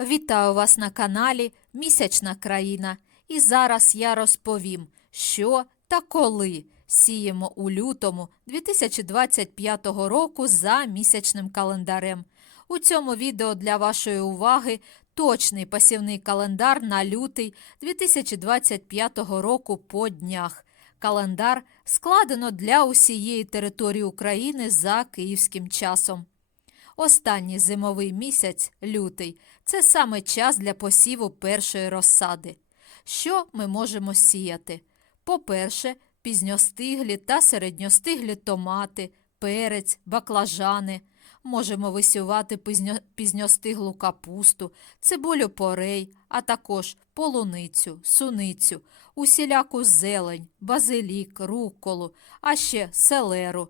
Вітаю вас на каналі Місячна країна. І зараз я розповім, що та коли сіємо у лютому 2025 року за місячним календарем. У цьому відео для вашої уваги точний посівний календар на лютий 2025 року по днях. Календар складено для усієї території України за київським часом. Останній зимовий місяць, лютий, це саме час для посіву першої розсади. Що ми можемо сіяти? По-перше, пізньостиглі та середньостиглі томати, перець, баклажани. Можемо висівати пізньо- пізньостиглу капусту, цибулю порей, а також полуницю, суницю, усіляку зелень, базилік, рукколу, а ще селеру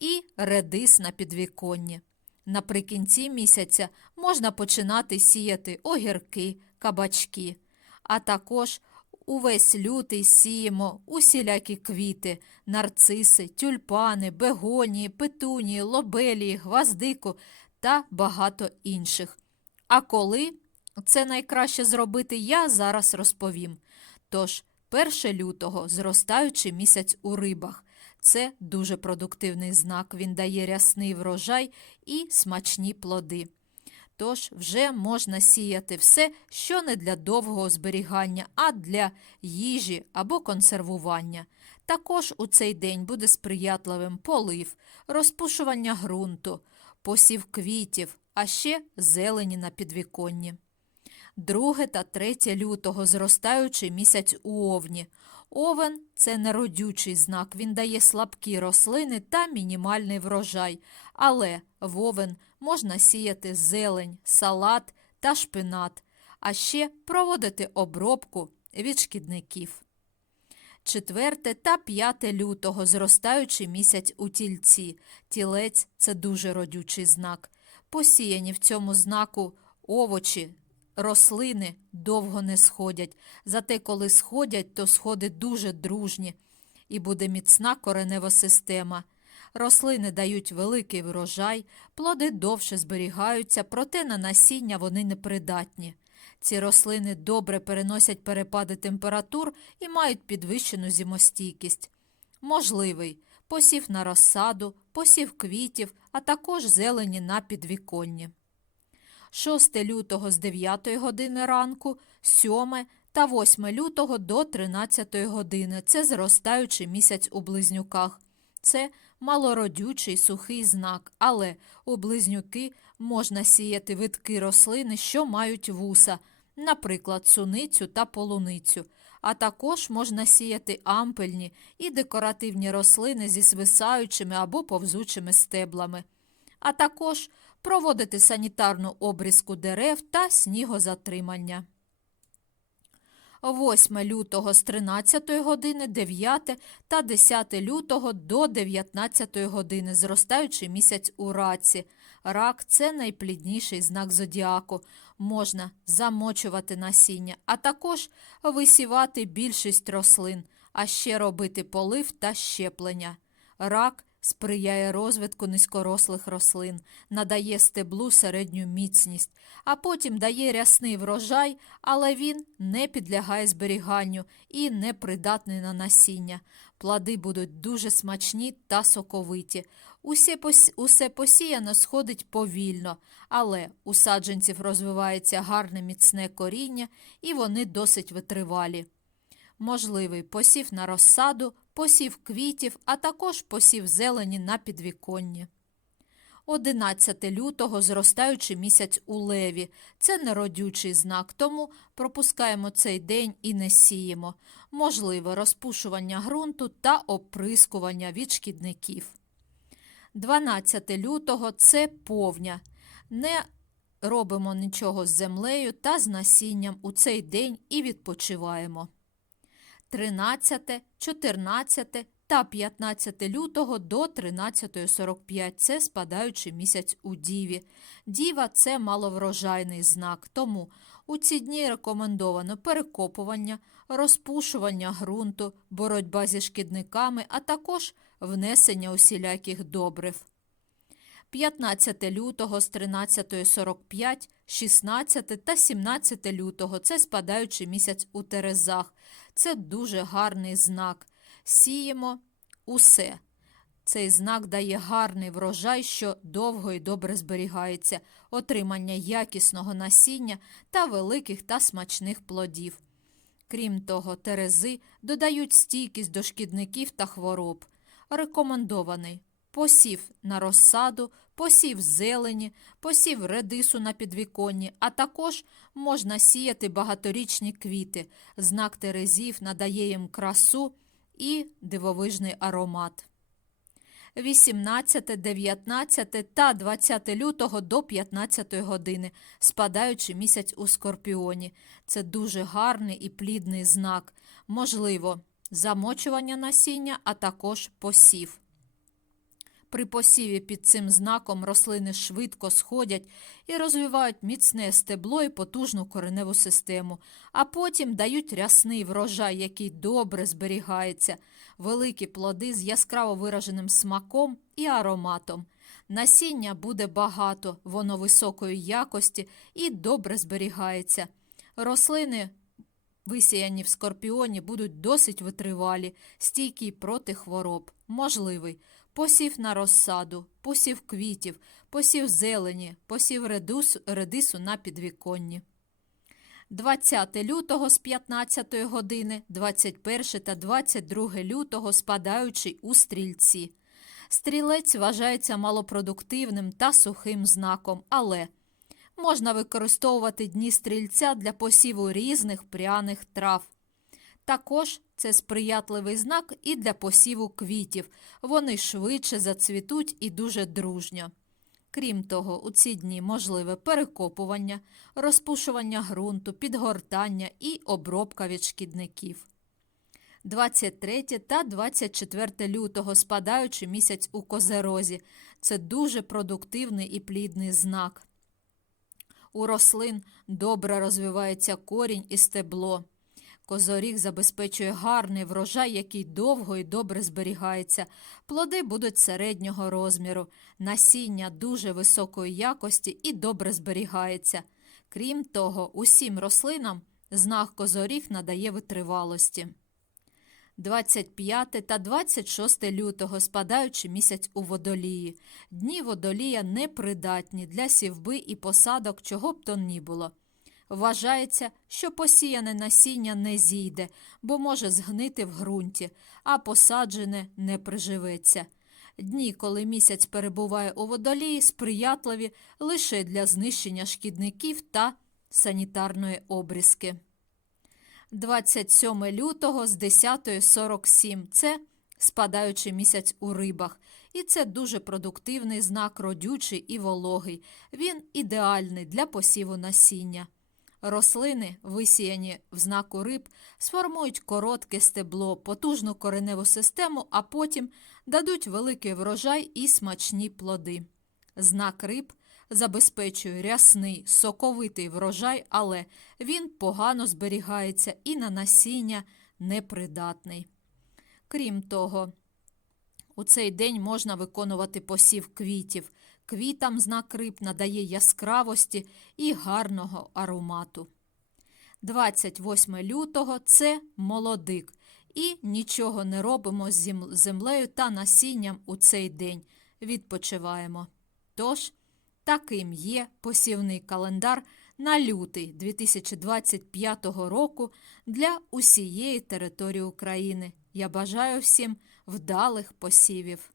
і редис на підвіконні. Наприкінці місяця можна починати сіяти огірки, кабачки, а також увесь лютий сіємо усілякі квіти, нарциси, тюльпани, бегонії, петунії, лобелії, гвоздику та багато інших. А коли це найкраще зробити, я зараз розповім. Тож, 1 лютого зростаючий місяць у рибах. Це дуже продуктивний знак. Він дає рясний врожай і смачні плоди. Тож вже можна сіяти все, що не для довгого зберігання, а для їжі або консервування. Також у цей день буде сприятливим полив, розпушування ґрунту, посів квітів, а ще зелені на підвіконні. 2 та 3 лютого зростаючий місяць у овні. Овен це неродючий знак, він дає слабкі рослини та мінімальний врожай, але в овен можна сіяти зелень, салат та шпинат, а ще проводити обробку від шкідників. 4 та 5 лютого зростаючий місяць у тільці. Тілець це дуже родючий знак. Посіяні в цьому знаку овочі, рослини довго не сходять. Зате, коли сходять, то сходи дуже дружні і буде міцна коренева система. Рослини дають великий врожай, плоди довше зберігаються, проте на насіння вони непридатні. Ці рослини добре переносять перепади температур і мають підвищену зимостійкість. Можливий посів на розсаду, посів квітів, а також зелені на підвіконні. 6 лютого з 9 години ранку, 7 та 8 лютого до 13 години. Це зростаючий місяць у близнюках. Це малородючий сухий знак, але у близнюки можна сіяти витки рослини, що мають вуса, наприклад, суницю та полуницю. А також можна сіяти ампельні і декоративні рослини зі свисаючими або повзучими стеблами, а також проводити санітарну обрізку дерев та снігозатримання. 8 лютого з 13 години, 9 та 10 лютого до 19 години, зростаючий місяць у раці. Рак це найплідніший знак зодіаку. Можна замочувати насіння, а також висівати більшість рослин, а ще робити полив та щеплення. Рак сприяє розвитку низькорослих рослин, надає стеблу середню міцність, а потім дає рясний врожай, але він не підлягає зберіганню і не придатний на насіння. Плоди будуть дуже смачні та соковиті. Усе. Усе посіяно сходить повільно, але у саджанців розвивається гарне міцне коріння і вони досить витривалі. Можливий посів на розсаду, посів квітів, а також посів зелені на підвіконні. 11 лютого зростаючий місяць у леві. Це неродючий знак, тому пропускаємо цей день і не сіємо. Можливе розпушування ґрунту та оприскування від шкідників. 12 лютого це повня. Не робимо нічого з землею та з насінням у цей день і відпочиваємо. 13, 14 та 15 лютого до 13.45 – це спадаючий місяць у Діві. Діва – це маловрожайний знак, тому у ці дні рекомендовано перекопування, розпушування ґрунту, боротьба зі шкідниками, а також внесення усіляких добрив. 15 лютого з 13.45, 16 та 17 лютого це спадаючий місяць у Терезах. Це дуже гарний знак. Сіємо усе. Цей знак дає гарний врожай, що довго і добре зберігається, отримання якісного насіння та великих та смачних плодів. Крім того, терези додають стійкість до шкідників та хвороб. Рекомендований посів на розсаду, посів зелені, посів редису на підвіконні, а також можна сіяти багаторічні квіти. Знак терезів надає їм красу і дивовижний аромат. 18, 19 та 20 лютого до 15 години, спадаючи місяць у Скорпіоні. Це дуже гарний і плідний знак. Можливо, замочування насіння, а також посів. При посіві під цим знаком рослини швидко сходять і розвивають міцне стебло і потужну кореневу систему, а потім дають рясний врожай, який добре зберігається, великі плоди з яскраво вираженим смаком і ароматом. Насіння буде багато, воно високої якості і добре зберігається. Рослини висіяні в скорпіоні будуть досить витривалі, стійкі проти хвороб, можливий. Посів на розсаду, посів квітів, посів зелені, посів редус, редису на підвіконні. 20 лютого з 15 години, 21 та 22 лютого спадаючий у стрільці. Стрілець вважається малопродуктивним та сухим знаком, але можна використовувати дні стрільця для посіву різних пряних трав. Також це сприятливий знак і для посіву квітів. Вони швидше зацвітуть і дуже дружньо. Крім того, у ці дні можливе перекопування, розпушування ґрунту, підгортання і обробка від шкідників. 23 та 24 лютого спадаючи місяць у козерозі. Це дуже продуктивний і плідний знак. У рослин добре розвивається корінь і стебло. Козоріг забезпечує гарний врожай, який довго і добре зберігається. Плоди будуть середнього розміру, насіння дуже високої якості і добре зберігається. Крім того, усім рослинам знак козоріг надає витривалості. 25 та 26 лютого спадаючи місяць у водолії. Дні водолія непридатні для сівби і посадок, чого б то ні було. Вважається, що посіяне насіння не зійде, бо може згнити в ґрунті, а посаджене не приживеться. Дні, коли місяць перебуває у водолії, сприятливі лише для знищення шкідників та санітарної обрізки. 27 лютого з 10.47 це спадаючий місяць у рибах, і це дуже продуктивний знак родючий і вологий. Він ідеальний для посіву насіння. Рослини, висіяні в знаку риб, сформують коротке стебло, потужну кореневу систему, а потім дадуть великий врожай і смачні плоди. Знак риб забезпечує рясний, соковитий врожай, але він погано зберігається і на насіння непридатний. Крім того, у цей день можна виконувати посів квітів. Квітам знак риб надає яскравості і гарного аромату. 28 лютого це молодик. І нічого не робимо з землею та насінням у цей день. Відпочиваємо. Тож, таким є посівний календар на лютий 2025 року для усієї території України. Я бажаю всім вдалих посівів.